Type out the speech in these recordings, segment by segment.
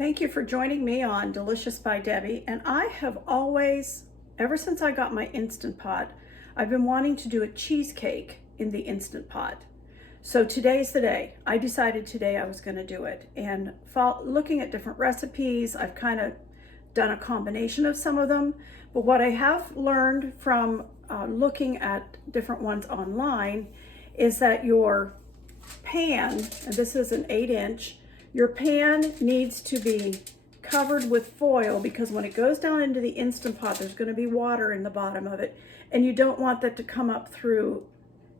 Thank you for joining me on Delicious by Debbie. And I have always, ever since I got my Instant Pot, I've been wanting to do a cheesecake in the Instant Pot. So today's the day. I decided today I was going to do it. And looking at different recipes, I've kind of done a combination of some of them. But what I have learned from looking at different ones online is that your pan, and this is an 8-inch, your pan needs to be covered with foil because when it goes down into the Instant Pot, there's going to be water in the bottom of it, and you don't want that to come up through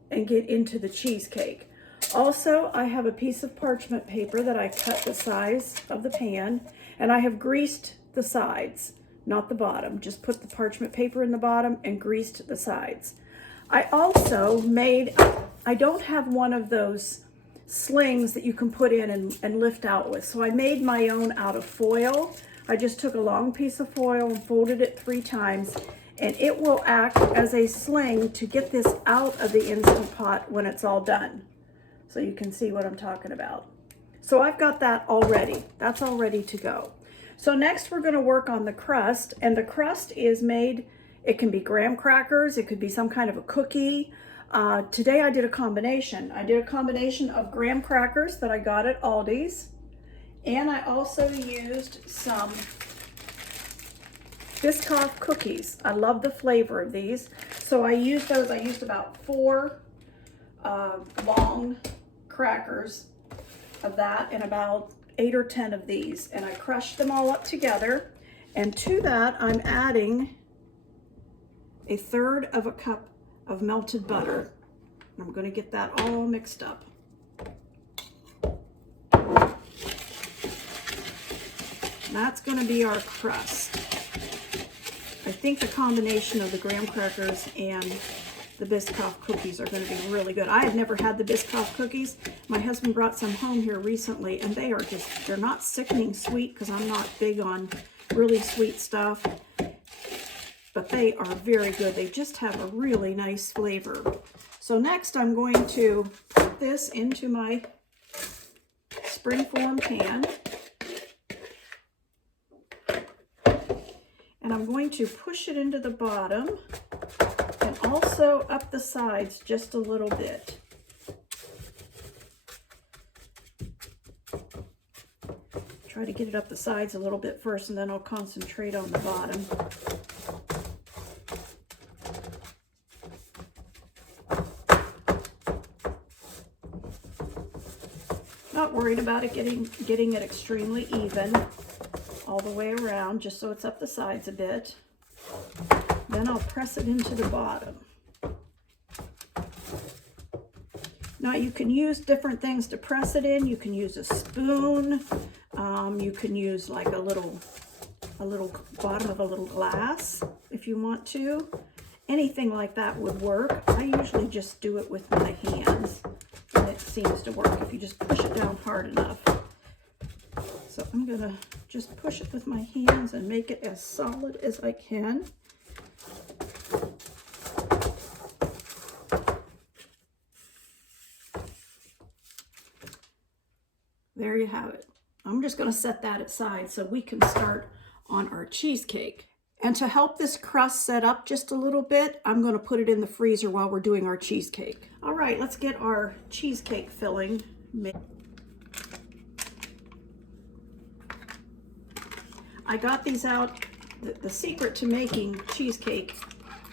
and get into the cheesecake. Also, I have a piece of parchment paper that I cut the size of the pan, and I have greased the sides, not the bottom. Just put the parchment paper in the bottom and greased the sides. I also made, I don't have one of those slings that you can put in and lift out with. So I made my own out of foil. I just took a long piece of foil and folded it 3 times, and it will act as a sling to get this out of the Instant Pot when it's all done. So you can see what I'm talking about. So I've got that all ready. That's all ready to go. So next we're going to work on the crust, and the crust is made, it can be graham crackers, it could be some kind of a cookie. Today I did a combination. I did a combination of graham crackers that I got at Aldi's, and I also used some Biscoff cookies. I love the flavor of these, so I used those. I used about 4 long crackers of that and about 8 or 10 of these, and I crushed them all up together, and to that I'm adding 1/3 of a cup of melted butter. I'm going to get that all mixed up. That's going to be our crust. I think the combination of the graham crackers and the Biscoff cookies are going to be really good. I had never had the Biscoff cookies. My husband brought some home here recently, and they are just, they're not sickening sweet because I'm not big on really sweet stuff, but they are very good. They just have a really nice flavor. So next I'm going to put this into my springform pan, and I'm going to push it into the bottom and also up the sides just a little bit. Try to get it up the sides a little bit first, and then I'll concentrate on the bottom. Not worried about it getting it extremely even all the way around, just so it's up the sides a bit. Then I'll press it into the bottom. Now you can use different things to press it in. You can use a spoon. You can use like a little bottom of a little glass if you want to. Anything like that would work. I usually just do it with my hands, and it seems to work if you just push it down hard enough. So I'm gonna just push it with my hands and make it as solid as I can. There you have it. I'm just going to set that aside so we can start on our cheesecake. And to help this crust set up just a little bit, I'm going to put it in the freezer while we're doing our cheesecake. All right, let's get our cheesecake filling made. I got these out. The secret to making cheesecake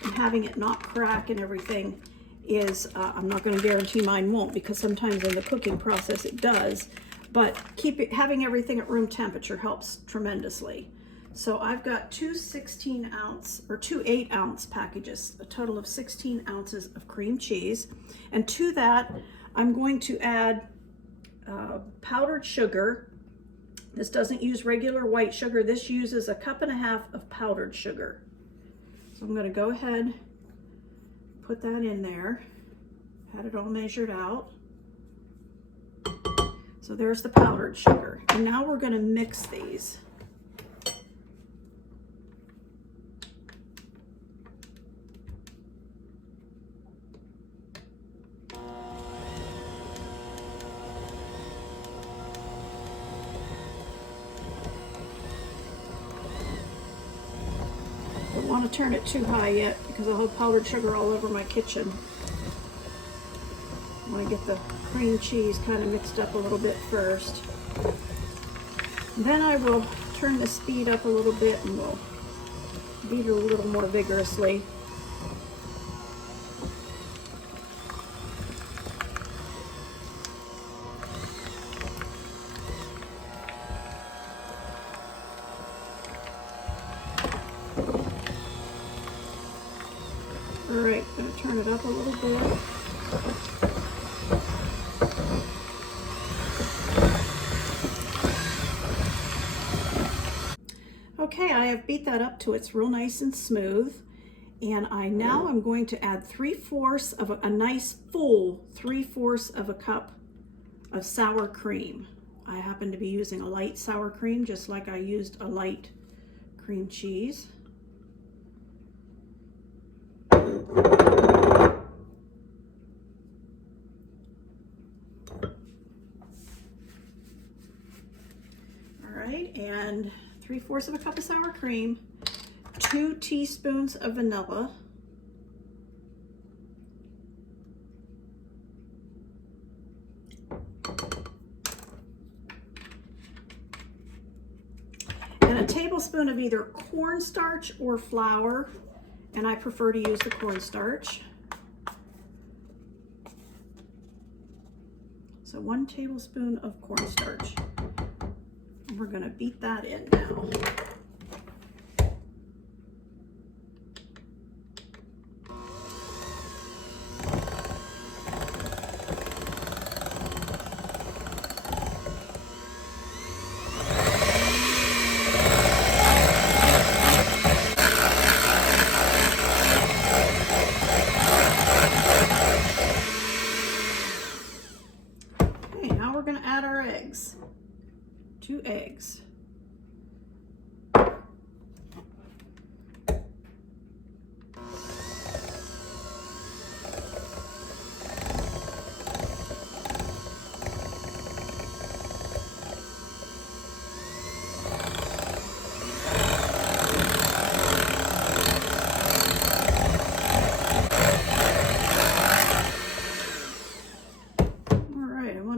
and having it not crack and everything is, I'm not going to guarantee mine won't, because sometimes in the cooking process it does, but having everything at room temperature helps tremendously. So I've got 2 16-ounce or 2 8-ounce packages, a total of 16 ounces of cream cheese, and to that I'm going to add powdered sugar. This doesn't use regular white sugar. This uses 1.5 cups of powdered sugar. So I'm going to go ahead, put that in there, had it all measured out. So there's the powdered sugar. And now we're going to mix these. want to turn it too high yet because I'll have powdered sugar all over my kitchen. I want to get the cream cheese kind of mixed up a little bit first. Then I will turn the speed up a little bit and we'll beat it a little more vigorously. All right, going to turn it up a little bit. Okay, I have beat that up to it's real nice and smooth. And now I'm going to add 3/4 of a nice full 3/4 of a cup of sour cream. I happen to be using a light sour cream, just like I used a light cream cheese. And 3/4 of a cup of sour cream, 2 teaspoons of vanilla, and a tablespoon of either cornstarch or flour, and I prefer to use the cornstarch. So 1 tablespoon of cornstarch. We're going to beat that in now. Okay, now we're going to add our eggs. 2 eggs.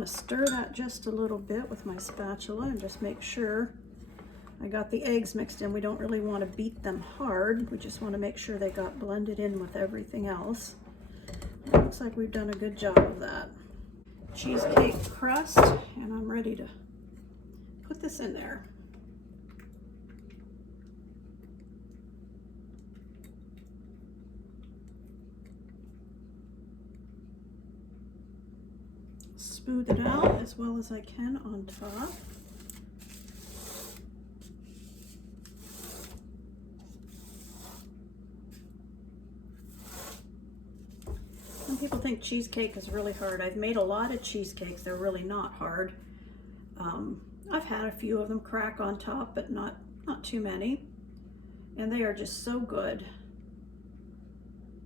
Stir that just a little bit with my spatula and just make sure I got the eggs mixed in. We don't really want to beat them hard. We just want to make sure they got blended in with everything else. It looks like we've done a good job of that. Cheesecake crust, and I'm ready to put this in there. Smooth it out as well as I can on top. Some people think cheesecake is really hard. I've made a lot of cheesecakes. They're really not hard. I've had a few of them crack on top, but not too many. And they are just so good.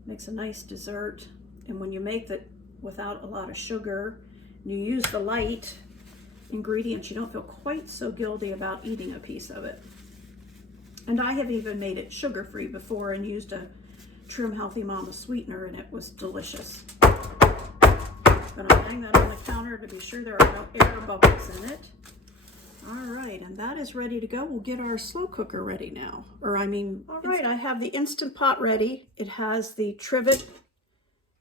Makes a nice dessert. And when you make it without a lot of sugar, you use the light ingredients, you don't feel quite so guilty about eating a piece of it. And I have even made it sugar-free before and used a Trim Healthy Mama sweetener, and it was delicious. I'm gonna hang that on the counter to be sure there are no air bubbles in it. All right, and that is ready to go. We'll get our slow cooker ready now. All right, I have the Instant Pot ready. It has the trivet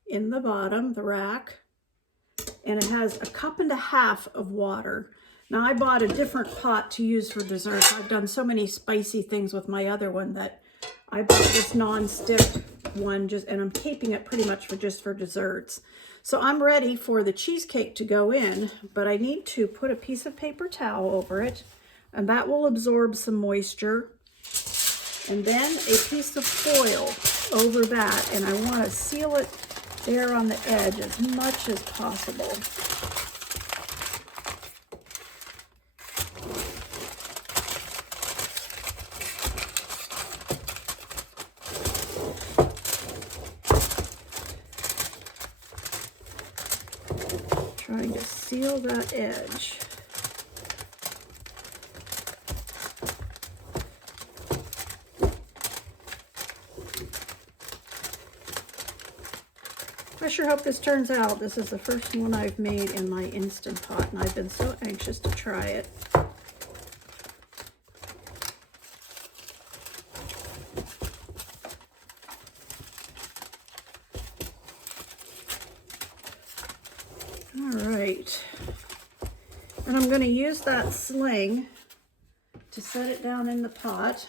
in the bottom, the rack, and it has 1.5 cups of water. Now I bought a different pot to use for desserts. I've done so many spicy things with my other one that I bought this non-stick one, and I'm keeping it pretty much just for desserts. So I'm ready for the cheesecake to go in, but I need to put a piece of paper towel over it, and that will absorb some moisture. And then a piece of foil over that, and I want to seal it there on the edge as much as possible. Trying to seal that edge. I sure hope this turns out. This is the first one I've made in my Instant Pot, and I've been so anxious to try it. All right. And I'm going to use that sling to set it down in the pot.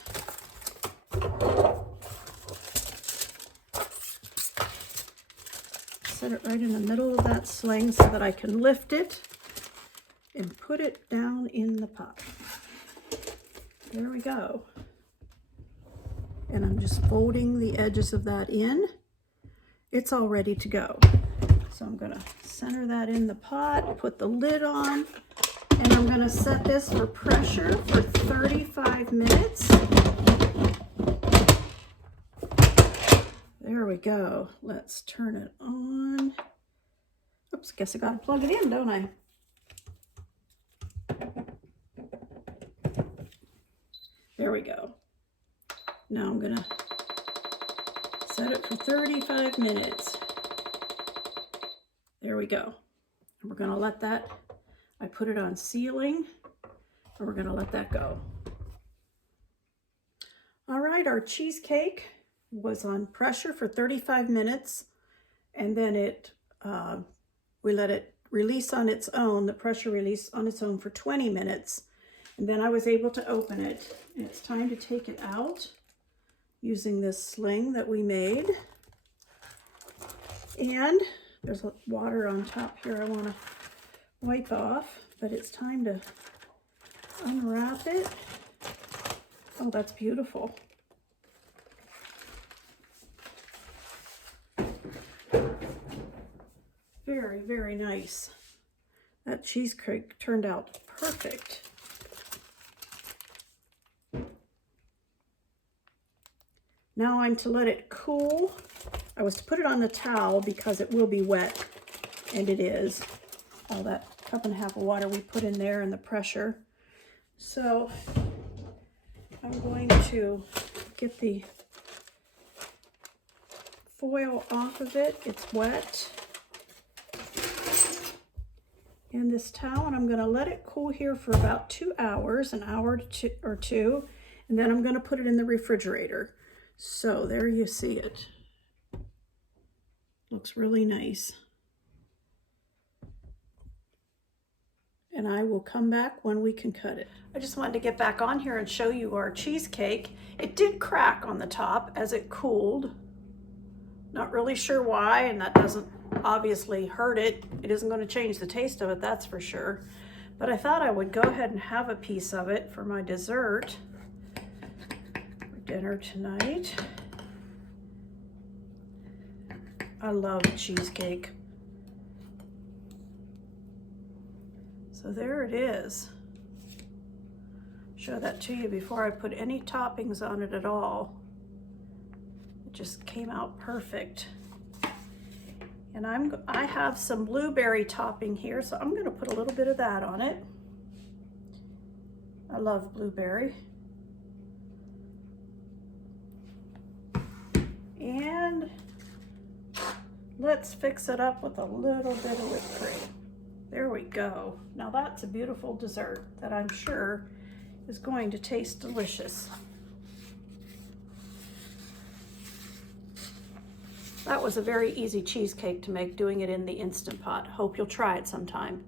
Set it right in the middle of that sling so that I can lift it and put it down in the pot. There we go. And I'm just folding the edges of that in. It's all ready to go. So I'm gonna center that in the pot, put the lid on, and I'm gonna set this for pressure for 35 minutes. There we go. Let's turn it on. Oops, guess I gotta plug it in, don't I? There we go. Now I'm gonna set it for 35 minutes. There we go. And we're gonna let that, I put it on sealing, and we're gonna let that go. All right, our cheesecake was on pressure for 35 minutes, and then we let it release on its own, the pressure release on its own for 20 minutes, and then I was able to open it. And it's time to take it out using this sling that we made. And there's water on top here I want to wipe off, but it's time to unwrap it. Oh, that's beautiful. Very, very nice. That cheesecake turned out perfect. Now I'm to let it cool. I was to put it on the towel because it will be wet, and it is. All that cup and a half of water we put in there and the pressure. So I'm going to get the foil off of it. It's wet. And this towel, and I'm going to let it cool here for about 2 hours, an hour or two, and then I'm going to put it in the refrigerator. So there you see it. Looks really nice. And I will come back when we can cut it. I just wanted to get back on here and show you our cheesecake. It did crack on the top as it cooled. Not really sure why, and that doesn't obviously hurt it. It isn't going to change the taste of it, that's for sure. But I thought I would go ahead and have a piece of it for my dessert for dinner tonight. I love cheesecake. So there it is. Show that to you before I put any toppings on it at all. It just came out perfect. And I have some blueberry topping here, so I'm going to put a little bit of that on it. I love blueberry. And let's fix it up with a little bit of whipped cream. There we go. Now that's a beautiful dessert that I'm sure is going to taste delicious. That was a very easy cheesecake to make, doing it in the Instant Pot. Hope you'll try it sometime.